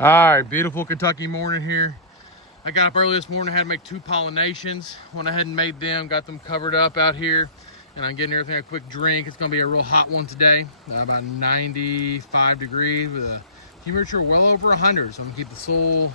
All right, beautiful Kentucky morning here. I got up early this morning, had to make 2 pollinations. Went ahead and made them, got them covered up out here, and I'm getting everything a quick drink. It's gonna be a real hot one today, about 95 degrees with a temperature well over 100. So I'm gonna keep the soil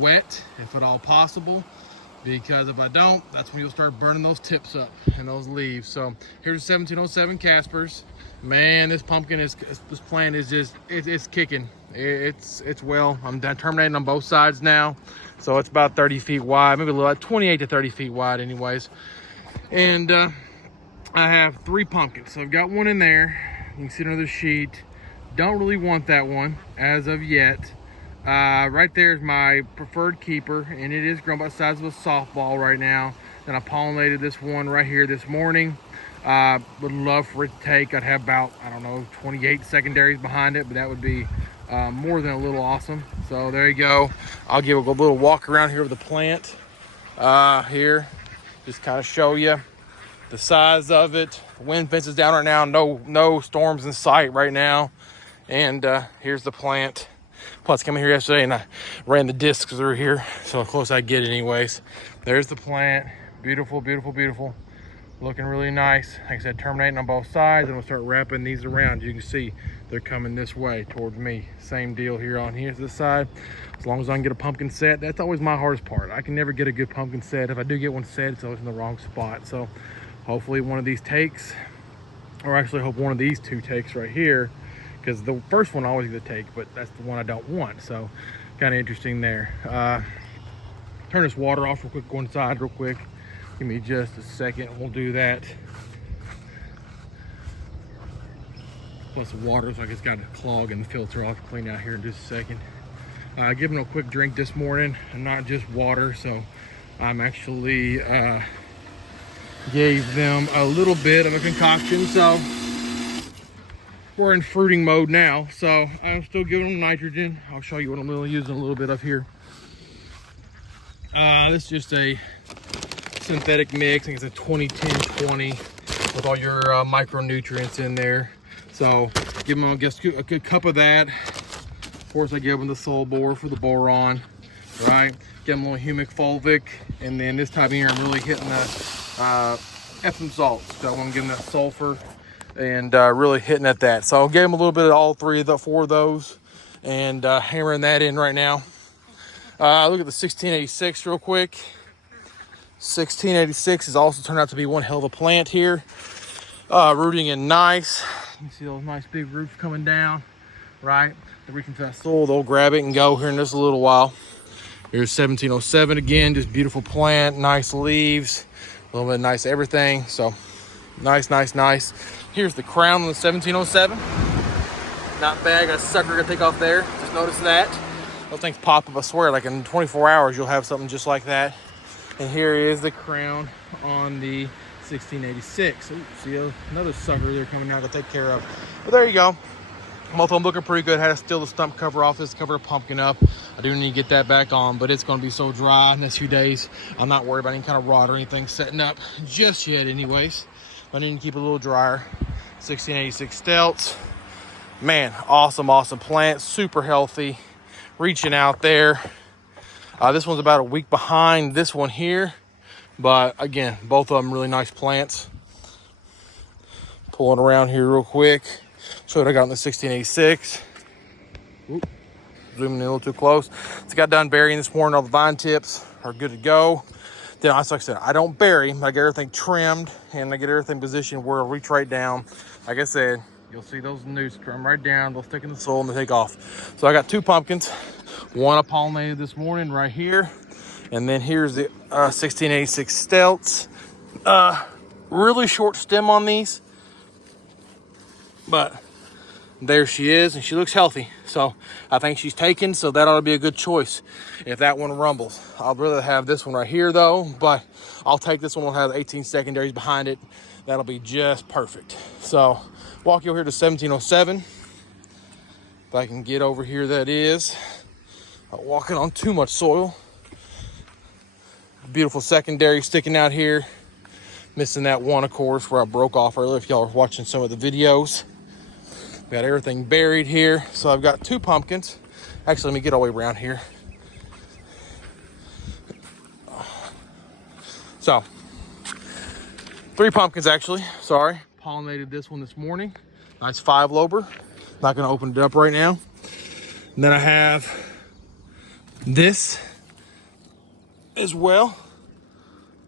wet if at all possible, because if I don't, that's when you'll start burning those tips up and those leaves. So here's 1707 Caspers. Man, this pumpkin is, this plant is just, it's kicking. It's well. I'm terminating on both sides now. So it's about 30 feet wide, maybe a little like 28 to 30 feet wide anyways. And I have 3 pumpkins. So I've got one in there. You can see it under the sheet. Don't really want that one as of yet. Right there is my preferred keeper, and it is grown about the size of a softball right now. And I pollinated this one right here this morning. Would love for it to take. I'd have about, I don't know, 28 secondaries behind it, but that would be more than a little awesome. So there you go. I'll give a little walk around here of the plant here, just kind of show you the size of it. The wind fence is down right now. No storms in sight right now. And here's the plant. Plus, I came in here yesterday and I ran the discs through here, so how close I get anyways. There's the plant. Beautiful, beautiful, beautiful. Looking really nice. Like I said, terminating on both sides, and we'll start wrapping these around. You can see they're coming this way towards me. Same deal here on here to this side. As long as I can get a pumpkin set, that's always my hardest part. I can never get a good pumpkin set. If I do get one set, it's always in the wrong spot. So hopefully one of these takes, or actually I hope one of these 2 takes right here, because the first one I always get to take, but that's the one I don't want. So kind of interesting there. Turn this water off real quick, go inside real quick. Give me just a second, we'll do that. Plus the water, so I just got to clog and filter off, clean out here in just a second. Giving them a quick drink this morning, and not just water. So I'm actually gave them a little bit of a concoction. So we're in fruiting mode now. So I'm still giving them nitrogen. I'll show you what I'm really using a little bit of here. This is just a synthetic mix. I think it's a 20-10-20 with all your micronutrients in there. So give them, I guess, a good cup of that. Of course, I give them the soil bore for the boron, right? Give them a little humic fulvic, and then this time of year I'm really hitting the Epsom salts. So I'm giving that sulfur and really hitting at that. So I'll give them a little bit of all 4 of those, and hammering that in right now. Look at the 1686 real quick. 1686 has also turned out to be one hell of a plant here. Rooting in nice. You see those nice big roots coming down, right? They're reaching for that soil. They'll grab it and go here in just a little while. Here's 1707 again, just beautiful plant, nice leaves, a little bit of nice everything. So nice, nice, nice. Here's the crown of the 1707. Not bad. Got a sucker gonna take off there. Just notice that. Those things pop up, I swear, like in 24 hours you'll have something just like that. And here is the crown on the 1686. Ooh, see another sucker there coming out to take care of. But there you go. Both of them looking pretty good. Had to steal the stump cover off this, cover a pumpkin up. I do need to get that back on, but it's going to be so dry in the next few days. I'm not worried about any kind of rot or anything setting up just yet anyways. I need to keep it a little drier. 1686 Stelts. Man, awesome, awesome plant. Super healthy. Reaching out there. This one's about a week behind this one here. But again, both of them really nice plants. Pulling around here real quick. Show what I got in the 1686. Oop, zooming in a little too close. It's got done burying this morning. All the vine tips are good to go. Then, like I said, I don't bury. I get everything trimmed and I get everything positioned where it'll reach right down. Like I said, you'll see those newts come right down. They'll stick in the soil and they take off. So I got 2 pumpkins. One I pollinated this morning right here. And then here's the 1686 Stelts. Really short stem on these. But there she is, and she looks healthy. So I think she's taken, so that ought to be a good choice if that one rumbles. I'd rather have this one right here though, but I'll take this one. We'll have 18 secondaries behind it. That'll be just perfect. So walk you over here to 1707. If I can get over here, that is. Not walking on too much soil. Beautiful secondary sticking out here. Missing that one, of course, where I broke off earlier if y'all are watching some of the videos. Got everything buried here. So I've got 2 pumpkins. Actually, let me get all the way around here. So, 3 pumpkins actually, sorry. Pollinated this one this morning. Nice 5-lober. Not gonna open it up right now. And then I have this as well.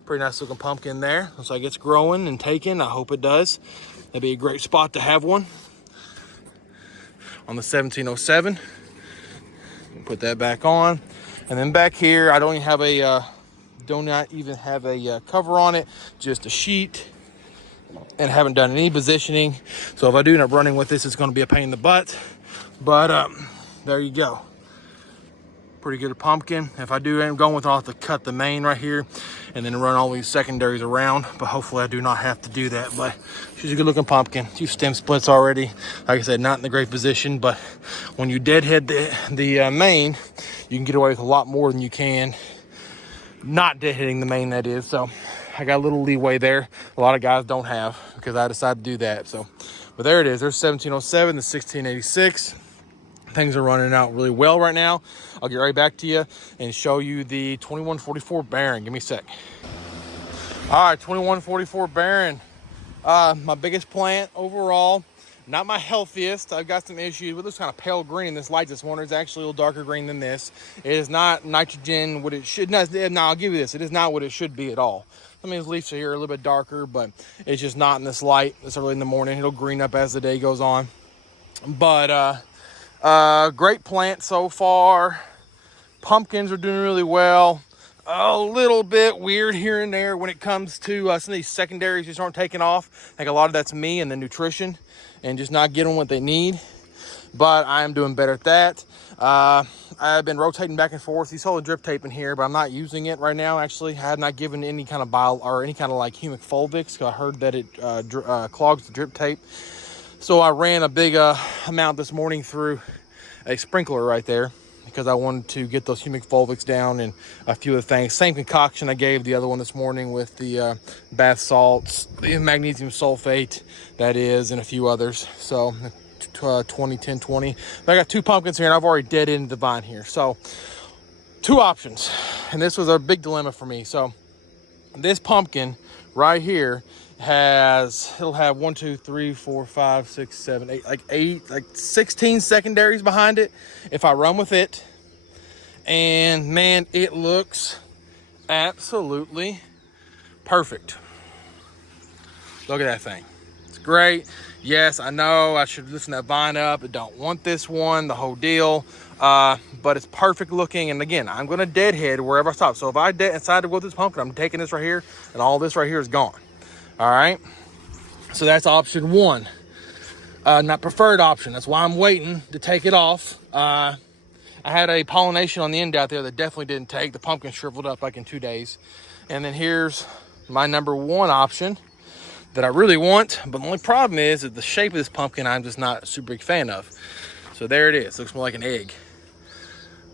Pretty nice looking pumpkin there. Looks like it's growing and taking. I hope it does. That'd be a great spot to have one. On the 1707. Put that back on. And then back here, I don't even have a cover on it, just a sheet, and haven't done any positioning. So if I do end up running with this, it's going to be a pain in the butt. But there you go. Pretty good pumpkin. If I do end up going with it, I'll have to cut the main right here and then run all these secondaries around. But hopefully I do not have to do that. But she's a good looking pumpkin. 2 stem splits already. Like I said, not in a great position, but when you deadhead the main, you can get away with a lot more than you can not deadheading the main, that is. So I got a little leeway there. A lot of guys don't have, because I decided to do that. So, but there it is. There's 1707, the 1686. Things are running out really well right now. I'll get right back to you and show you the 2144 Baron. Give me a sec. All right, 2144 Baron. My biggest plant overall. Not my healthiest. I've got some issues with this kind of pale green. This light this morning is actually a little darker green than this. It is not nitrogen what it should. No, I'll give you this. It is not what it should be at all. I mean, his leaves are here a little bit darker, but it's just not in this light this early in the morning. It'll green up as the day goes on. But great plant so far. Pumpkins are doing really well. A little bit weird here and there when it comes to some of these secondaries just aren't taking off. I think a lot of that's me and the nutrition and just not getting what they need. But I am doing better at that. I've been rotating back and forth. You saw the drip tape in here, but I'm not using it right now. Actually, I have not given any kind of bile or any kind of like humic fulvics, because I heard that it clogs the drip tape. So I ran a big amount this morning through a sprinkler right there, because I wanted to get those humic fulvics down and a few other things. Same concoction I gave the other one this morning with the bath salts, the magnesium sulfate, that is, and a few others. So 20, 10, 20. But I got 2 pumpkins here, and I've already dead ended the vine here. So 2 options, and this was a big dilemma for me. So this pumpkin right here it'll have 1, 2, 3, 4, 5, 6, 7, 8, like 16 secondaries behind it if I run with it. And man, it looks absolutely perfect. Look at that thing. It's great. Yes, I know I should loosen that vine up. I don't want this one, the whole deal. But it's perfect looking. And again, I'm going to deadhead wherever I stop. So if I decide to go with this pumpkin, I'm taking this right here, and all this right here is gone. All right. So that's option 1. Not preferred option. That's why I'm waiting to take it off. I had a pollination on the end out there that definitely didn't take. The pumpkin shriveled up like in 2 days. And then here's my number 1 option that I really want. But the only problem is that the shape of this pumpkin I'm just not a super big fan of. So there it is. Looks more like an egg.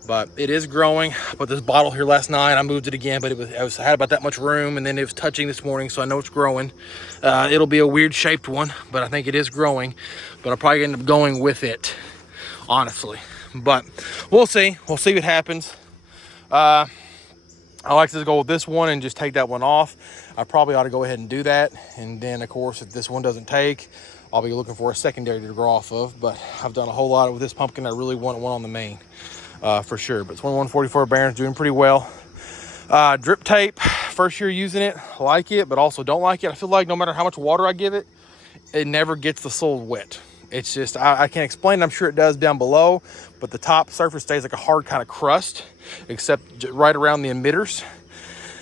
But it is growing. I put this bottle here last night. I moved it again, but I had about that much room, and then it was touching this morning, so I know it's growing. It'll be a weird shaped one, but I think it is growing. But I'll probably end up going with it, honestly. But we'll see. We'll see what happens. I like to go with this one and just take that one off. I probably ought to go ahead and do that. And then, of course, if this one doesn't take, I'll be looking for a secondary to grow off of. But I've done a whole lot with this pumpkin. I really want one on the main. For sure. But 2144 Baron's doing pretty well. Drip tape, first year using it, like it, but also don't like it. I feel like no matter how much water I give it, it never gets the soil wet. It's just, I can't explain it. I'm sure it does down below, but the top surface stays like a hard kind of crust, except right around the emitters.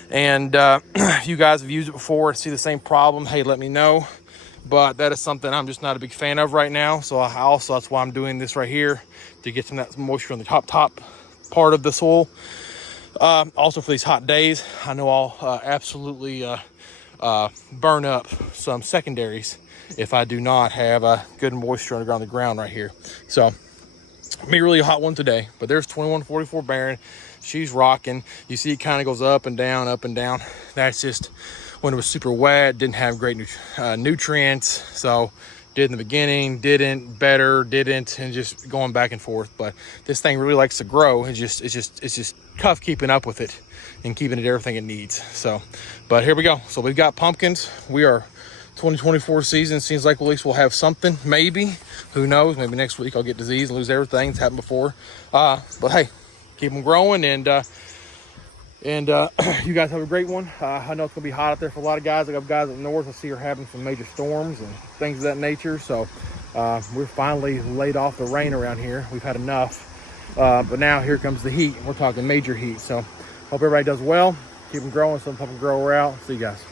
And if you guys have used it before and see the same problem, hey, let me know. But that is something I'm just not a big fan of right now. So that's why I'm doing this right here, to get some of that moisture on the top part of the soil. Also for these hot days, I know I'll absolutely burn up some secondaries if I do not have a good moisture on the ground right here. So be really a hot one today. But there's 2144 Baron. She's rocking. You see it kind of goes up and down, up and down. That's just when it was super wet, didn't have great nutrients. So did in the beginning, didn't, better, didn't, and just going back and forth. But this thing really likes to grow. It's just tough keeping up with it and keeping it everything it needs. So, but here we go. So we've got pumpkins. We are 2024 season. Seems like at least we'll have something, maybe. Who knows? Maybe next week I'll get disease and lose everything. It's happened before. But hey, keep them growing, and you guys have a great one. I know it's gonna be hot out there for a lot of guys. I got guys up north I see are having some major storms and things of that nature. So we're finally laid off the rain around here. We've had enough. But now here comes the heat. We're talking major heat. So hope everybody does well. Keep them growing. Some help them grow out. See you guys.